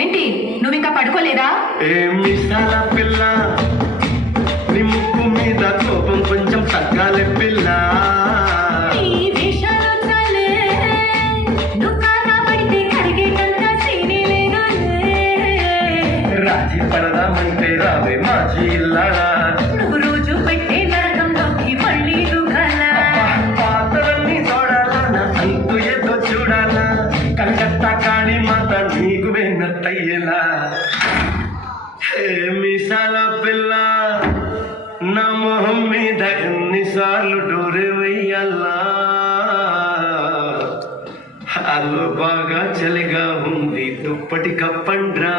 ఏంటి నువ్వు ఇంకా పడుకోలేదా? మిసాల పిల్ల నీ ముక్కు మీద కోపం కొంచెం తగ్గాలి పిల్ల. రాజీ పడదామంటే రావే మాజీ ఇల్లాడా. నువ్వు రోజు పెట్టే నరకంలోకి మళ్ళీ పాతలన్నీ చూడాలన్నా అంతు ఏదో చూడాలా. కలకత్తా కాళీ మాత నీకు వెన్నట్టయ్యేలా. మిసాల పిల్ల నా మొహం మీద ఎన్నిసార్లు డోరే వెయ్యాలా. అల్లు బాగా చలిగా ఉంది దుప్పటి కప్పండ్రా.